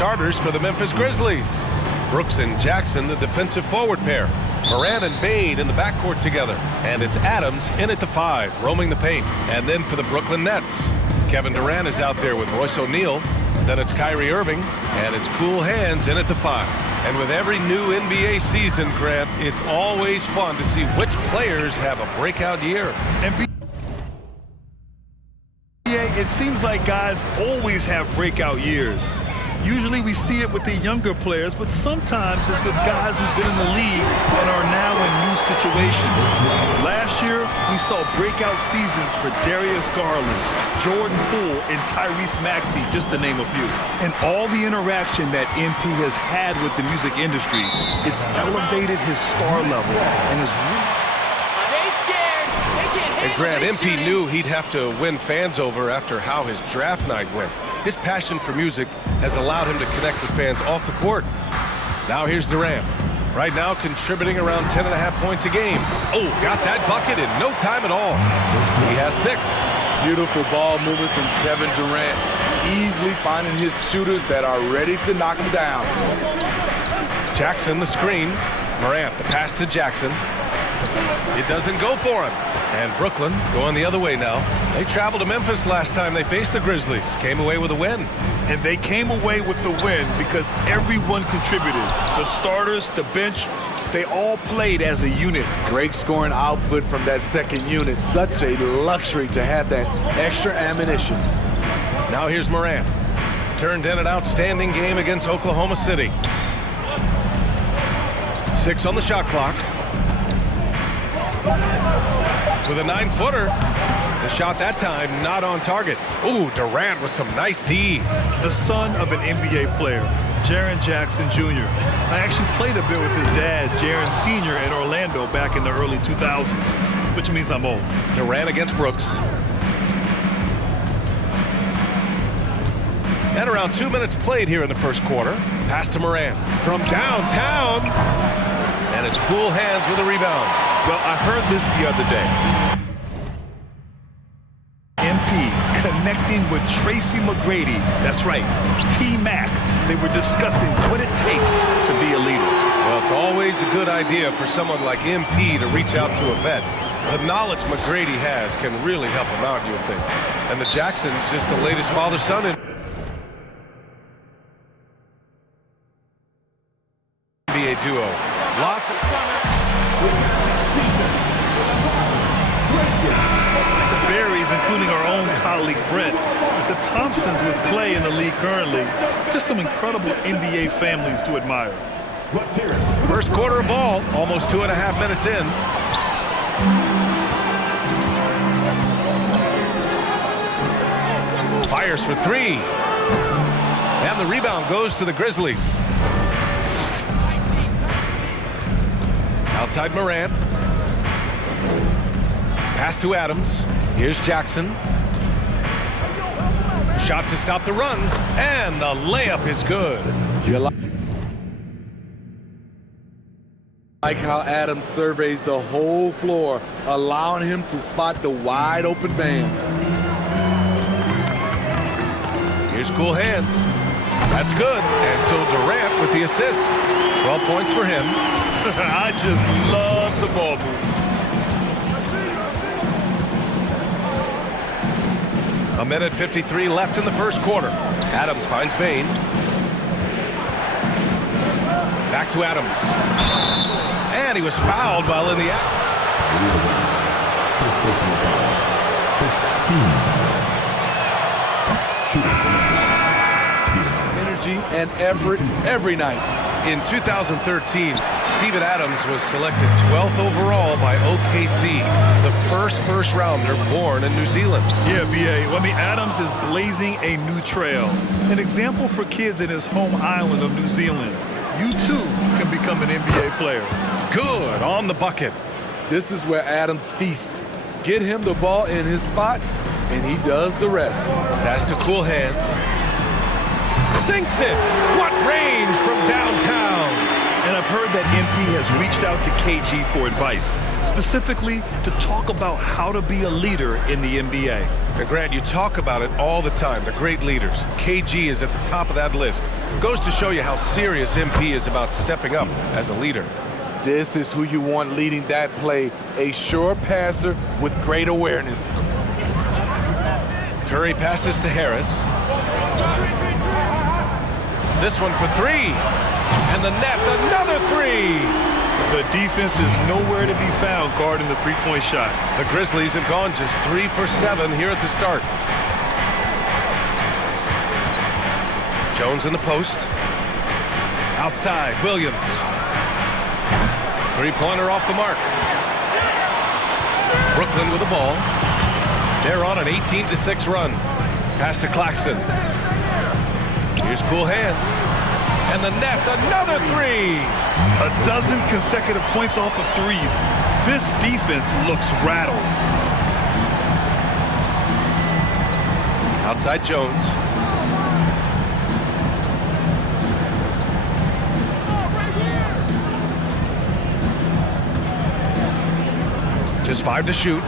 starters for the Memphis Grizzlies. Brooks and Jackson, the defensive forward pair. Morant and Bade in the backcourt together. And it's Adams in at the 5, roaming the paint. And then for the Brooklyn Nets, Kevin Durant is out there with Royce O'Neal. Then it's Kyrie Irving, and it's Cool Hands in at the 5. And with every new NBA season, Grant, it's always fun to see which players have a breakout year. It seems like guys always have breakout years. Usually we see it with the younger players, but sometimes it's with guys who've been in the league and are now in new situations. Last year, we saw breakout seasons for Darius Garland, Jordan Poole, and Tyrese Maxey, just to name a few. And all the interaction that MP has had with the music industry, it's elevated his star level and has And Grant, MP knew he'd have to win fans over after how his draft night went. His passion for music has allowed him to connect with fans off the court. Now here's Durant. Right now contributing around 10.5 points a game. Oh, got that bucket in no time at all. He has 6. Beautiful ball movement from Kevin Durant. Easily finding his shooters that are ready to knock him down. Jackson the screen. Morant the pass to Jackson. It doesn't go for him. And Brooklyn going the other way now. They traveled to Memphis last time they faced the Grizzlies. Came away with a win. And they came away with the win because everyone contributed. The starters, the bench, they all played as a unit. Great scoring output from that second unit. Such a luxury to have that extra ammunition. Now here's Morant. Turned in an outstanding game against Oklahoma City. 6 on the shot clock. With a 9-footer. The shot that time not on target. Ooh, Durant with some nice D. The son of an NBA player, Jaren Jackson Jr. I actually played a bit with his dad, Jaren Sr. in Orlando back in the early 2000s, which means I'm old. Durant against Brooks. At around 2 minutes played here in the first quarter. Pass to Morant from downtown. And it's Cool Hands with a rebound. Well, I heard this the other day. MP connecting with Tracy McGrady. That's right, T-Mac. They were discussing what it takes to be a leader. Well, it's always a good idea for someone like MP to reach out to a vet. The knowledge McGrady has can really help him out, you would think. And the Jacksons just the latest father-son in NBA duo. Lots of the Berries, including our own colleague Brent, the Thompsons with Clay in the league currently. Just some incredible NBA families to admire. First quarter of ball, almost 2.5 minutes in. Fires for 3. And the rebound goes to the Grizzlies. Outside Morant. Pass to Adams. Here's Jackson. Shot to stop the run. And the layup is good. Like how Adams surveys the whole floor, allowing him to spot the wide open man. Here's Cool Hands. That's good. And so Durant with the assist. 12 points for him. I just love the ball move. A minute 53 left in the first quarter. Adams finds Bane. Back to Adams. And he was fouled while in the act. Energy and effort every night. In 2013, Steven Adams was selected 12th overall by OKC, the first rounder born in New Zealand. Yeah, B.A. Well, I mean, Adams is blazing a new trail. An example for kids in his home island of New Zealand. You, too, can become an NBA player. Good on the bucket. This is where Adams feasts. Get him the ball in his spots, and he does the rest. Pass to Cool Hands. Sinks it. What range from downtown. And I've heard that MP has reached out to KG for advice, specifically to talk about how to be a leader in the NBA. And Grant, you talk about it all the time, the great leaders. KG is at the top of that list. Goes to show you how serious MP is about stepping up as a leader. This is who you want leading that play, a sure passer with great awareness. Curry passes to Harris. This one for three. And the Nets, another three. The defense is nowhere to be found guarding the three-point shot. The Grizzlies have gone just 3 for 7 here at the start. Jones in the post. Outside, Williams. Three-pointer off the mark. Brooklyn with the ball. They're on an 18-6 run. Pass to Claxton. Here's cool hands. And the Nets, another three. A dozen consecutive points off of threes. This defense looks rattled. Outside Jones. Just 5 to shoot.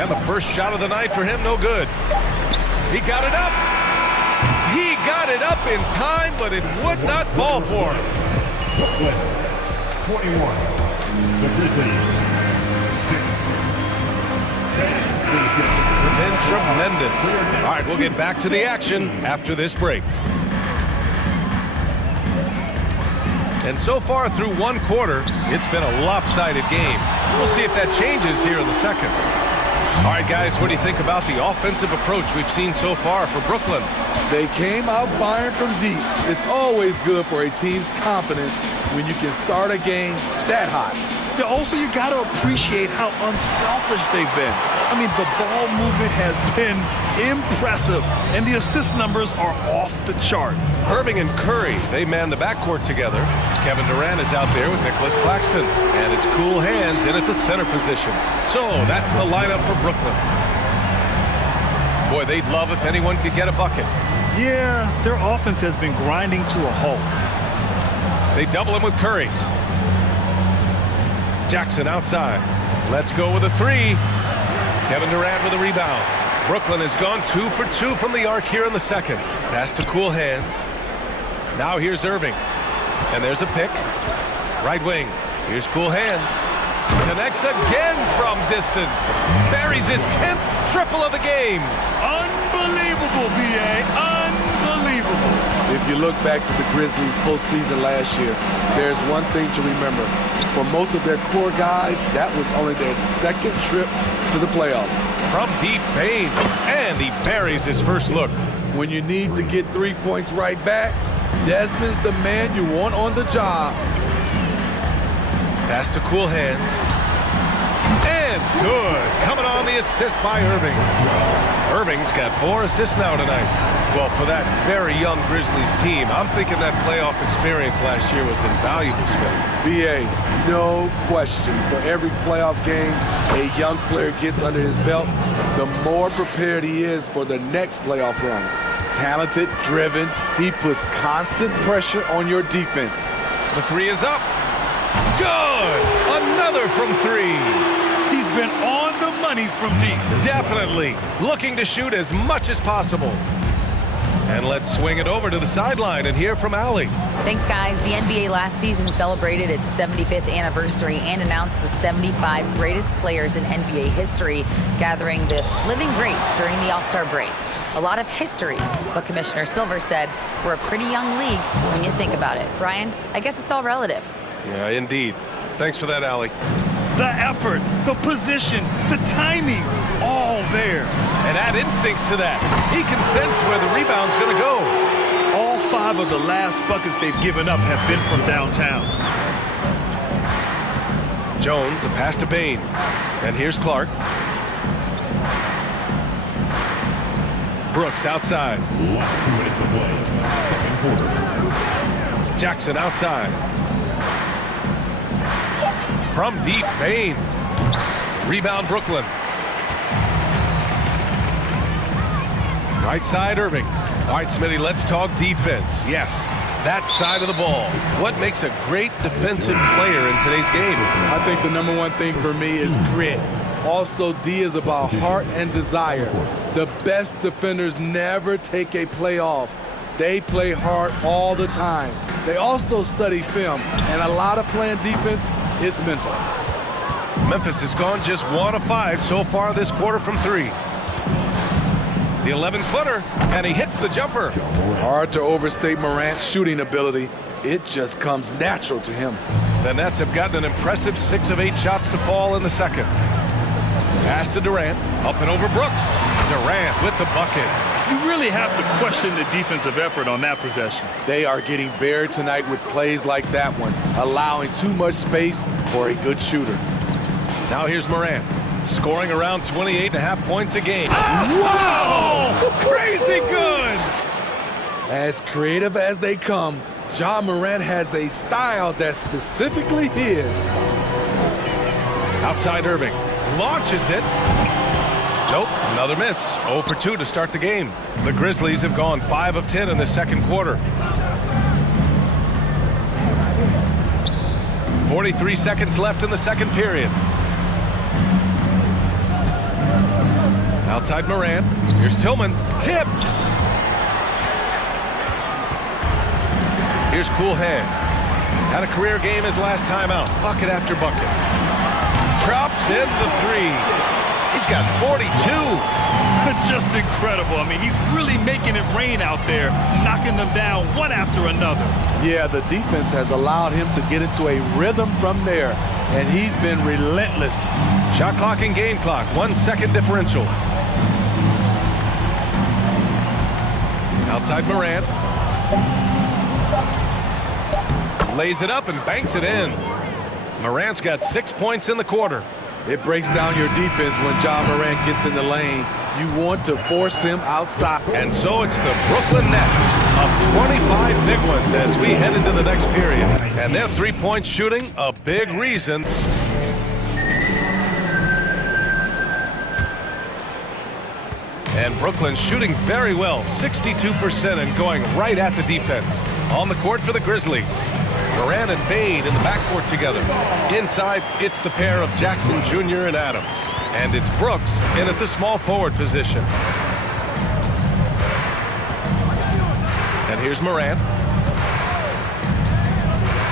And the first shot of the night for him, no good. He got it up. He got it up in time, but it would not fall for him. 21. The Grizzlies. 6. Been tremendous. All right, we'll get back to the action after this break. And so far through one quarter, it's been a lopsided game. We'll see if that changes here in the second. All right, guys, what do you think about the offensive approach we've seen so far for Brooklyn? They came out firing from deep. It's always good for a team's confidence when you can start a game that hot. Yeah, also, you got to appreciate how unselfish they've been. I mean, the ball movement has been impressive, and the assist numbers are off the chart. Irving and Curry, they man the backcourt together. Kevin Durant is out there with Nicholas Claxton. And it's cool hands in at the center position. So that's the lineup for Brooklyn. Boy, they'd love if anyone could get a bucket. Yeah, their offense has been grinding to a halt. They double him with Curry. Jackson outside. Let's go with a three. Kevin Durant with a rebound. Brooklyn has gone 2 for 2 from the arc here in the second. Pass to cool hands. Now here's Irving. And there's a pick. Right wing. Here's cool hands. Connects again from distance. Buries his 10th triple of the game. Unbelievable, B.A. Unbelievable. If you look back to the Grizzlies postseason last year, there's one thing to remember. For most of their core guys, that was only their second trip to the playoffs. From deep Bane, and he buries his first look. When you need to get 3 points right back, Desmond's the man you want on the job. Pass to cool hands. And good. Coming on the assist by Irving. Irving's got 4 assists now tonight. Well, for that very young Grizzlies team, I'm thinking that playoff experience last year was invaluable, Smith. B.A., no question. For every playoff game a young player gets under his belt, the more prepared he is for the next playoff run. Talented, driven, he puts constant pressure on your defense. The three is up. Good! Another from 3. He's been on the money from deep. Definitely looking to shoot as much as possible. And let's swing it over to the sideline and hear from Allie. Thanks, guys. The NBA last season celebrated its 75th anniversary and announced the 75 greatest players in NBA history, gathering the living greats during the All-Star break. A lot of history, but Commissioner Silver said we're a pretty young league when you think about it. Brian, I guess it's all relative. Yeah, indeed. Thanks for that, Allie. The effort, the position, the timing, all there. And add instincts to that. He can sense where the rebound's going to go. All 5 of the last buckets they've given up have been from downtown. Jones, the pass to Bane. And here's Clark. Brooks outside. Last 2 minutes to play. Second quarter. Jackson outside. From deep, Bane. Rebound, Brooklyn. Right side, Irving. All right, Smitty, let's talk defense. Yes, that side of the ball. What makes a great defensive player in today's game? I think the number one thing for me is grit. Also, D is about heart and desire. The best defenders never take a play off. They play hard all the time. They also study film, and a lot of playing defense is mental. Memphis has gone just 1 of 5 so far this quarter from 3. The 11-footer, and he hits the jumper. Hard to overstate Morant's shooting ability. It just comes natural to him. The Nets have gotten an impressive 6 of 8 shots to fall in the second. Pass to Durant, up and over Brooks. Durant with the bucket. You really have to question the defensive effort on that possession. They are getting buried tonight with plays like that one, allowing too much space for a good shooter. Now here's Morant, scoring around 28.5 points a game. Wow! Crazy good! As creative as they come, Ja Morant has a style that's specifically his. Outside Irving, launches it. Nope, another miss. 0 for 2 to start the game. The Grizzlies have gone 5 of 10 in the second quarter. 43 seconds left in the second period. Outside Morant. Here's Tillman. Tipped. Here's Cool Hands. Had a career game his last time out. Bucket after bucket. Drops in the 3. He's got 42. Just incredible. I mean, he's really making it rain out there, knocking them down one after another. Yeah, the defense has allowed him to get into a rhythm from there, and he's been relentless. Shot clock and game clock, 1 second differential. Outside Morant. Lays it up and banks it in. Morant's got 6 points in the quarter. It breaks down your defense when Ja Morant gets in the lane. You want to force him outside. And so it's the Brooklyn Nets up 25 big ones as we head into the next period. And their three-point shooting, a big reason. And Brooklyn shooting very well, 62% and going right at the defense. On the court for the Grizzlies. Morant and Bane in the backcourt together. Inside, it's the pair of Jackson Jr. and Adams. And it's Brooks in at the small forward position. And here's Morant.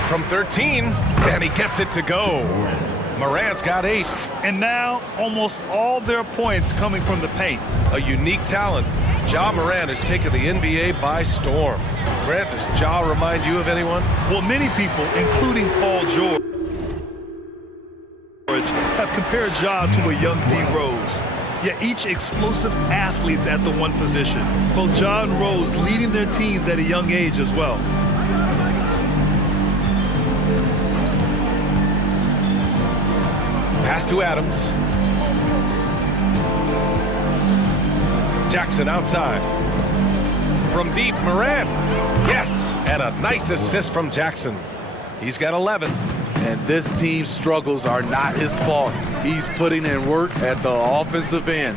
From 13, and he gets it to go. Morant's got 8. And now, almost all their points coming from the paint. A unique talent. Ja Morant has taken the NBA by storm. Grant, does Ja remind you of anyone? Well, many people, including Paul George, have compared Ja to a young D. Rose. Yet each explosive athletes at the one position. Both Ja and Rose leading their teams at a young age as well. Pass to Adams. Jackson outside. From deep, Morant. Yes, and a nice assist from Jackson. He's got 11. And this team's struggles are not his fault. He's putting in work at the offensive end.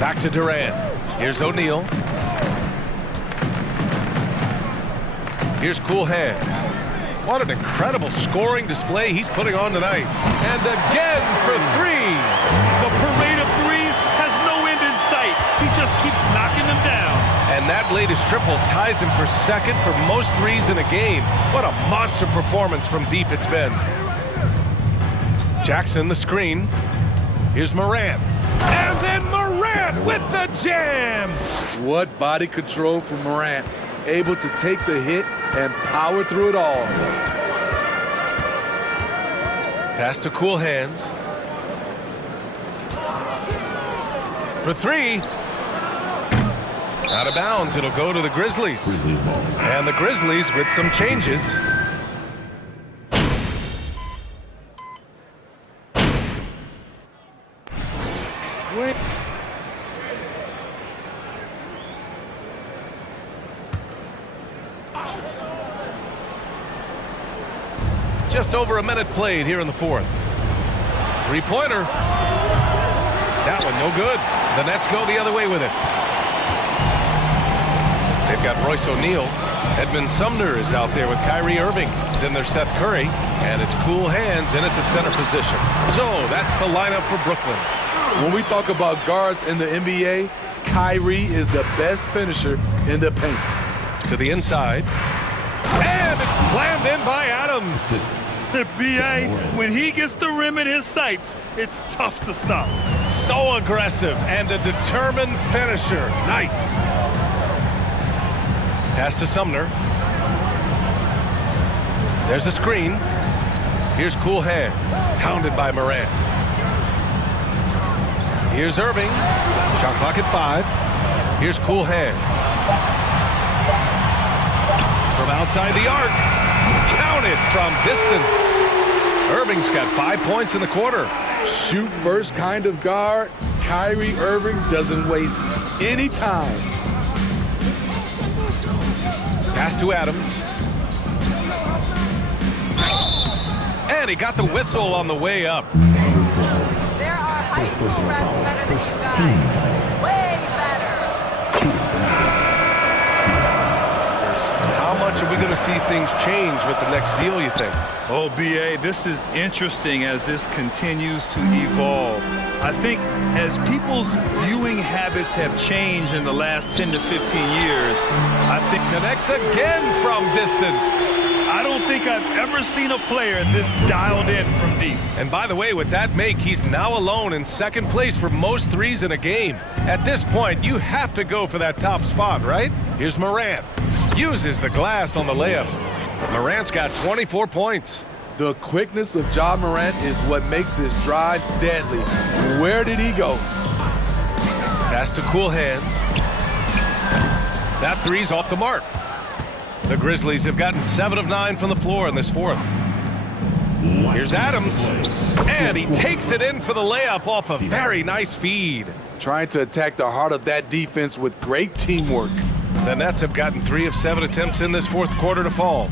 Back to Durant. Here's O'Neal. Here's Cool Hands. What an incredible scoring display he's putting on tonight. And again for 3. The parade of threes has no end in sight. He just keeps knocking them down. And that latest triple ties him for second for most threes in a game. What a monster performance from deep it's been. Jackson the screen. Here's Morant. And then Morant with the jam. What body control from Morant. Able to take the hit and power through it all. Pass to Cool Hands. For 3. Out of bounds, it'll go to the Grizzlies. And the Grizzlies with some changes. Just over a minute played here in the fourth. Three-pointer. That one no good. The Nets go the other way with it. They've got Royce O'Neal. Edmund Sumner is out there with Kyrie Irving. Then there's Seth Curry, and it's cool hands in at the center position. So that's the lineup for Brooklyn. When we talk about guards in the NBA, Kyrie is the best finisher in the paint. To the inside. And it's slammed in by Adams. B.A., when he gets the rim in his sights, it's tough to stop. So aggressive and a determined finisher. Nice. Pass to Sumner. There's a screen. Here's cool hands. Pounded by Morant. Here's Irving. Shot clock at 5. Here's cool hands. From outside the arc. Counted from distance. Irving's got 5 points in the quarter. Shoot first kind of guard. Kyrie Irving doesn't waste any time. Pass to Adams. And he got the whistle on the way up. There are high school refs better than you guys. Way better. How much are we going to see things change with the next deal, you think? Oh, B.A., this is interesting as this continues to evolve. I think as people's viewing habits have changed in the last 10 to 15 years, I think Connects again from distance. I don't think I've ever seen a player this dialed in from deep. And by the way, with that make, he's now alone in second place for most threes in a game. At this point, you have to go for that top spot, right? Here's Morant. Uses the glass on the layup. Morant's got 24 points. The quickness of Ja Morant is what makes his drives deadly. Where did he go? Pass to cool hands. That three's off the mark. The Grizzlies have gotten 7 of 9 from the floor in this fourth. Here's Adams. And he takes it in for the layup off a very nice feed. Trying to attack the heart of that defense with great teamwork. The Nets have gotten 3 of 7 attempts in this fourth quarter to fall.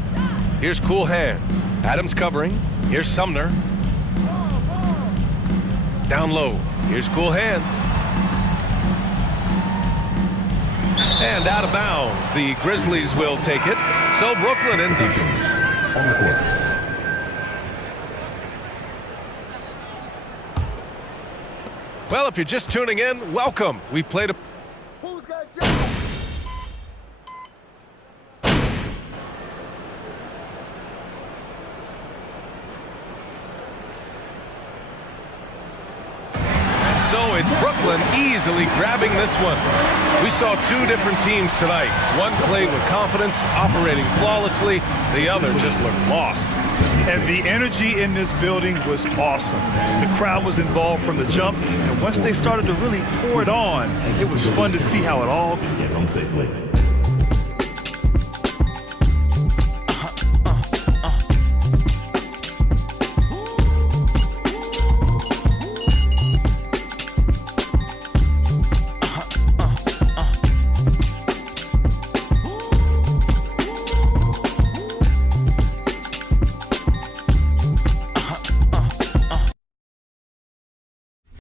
Here's cool hands. Adams covering. Here's Sumner. Down low. Here's cool hands. And out of bounds. The Grizzlies will take it. So Brooklyn ends up. On the court. Well, if you're just tuning in, welcome. We played a... Who's got Ja? So it's Brooklyn easily grabbing this one. We saw 2 different teams tonight. One played with confidence, operating flawlessly. The other just looked lost. And the energy in this building was awesome. The crowd was involved from the jump, and once they started to really pour it on, it was fun to see how it all Get home safely.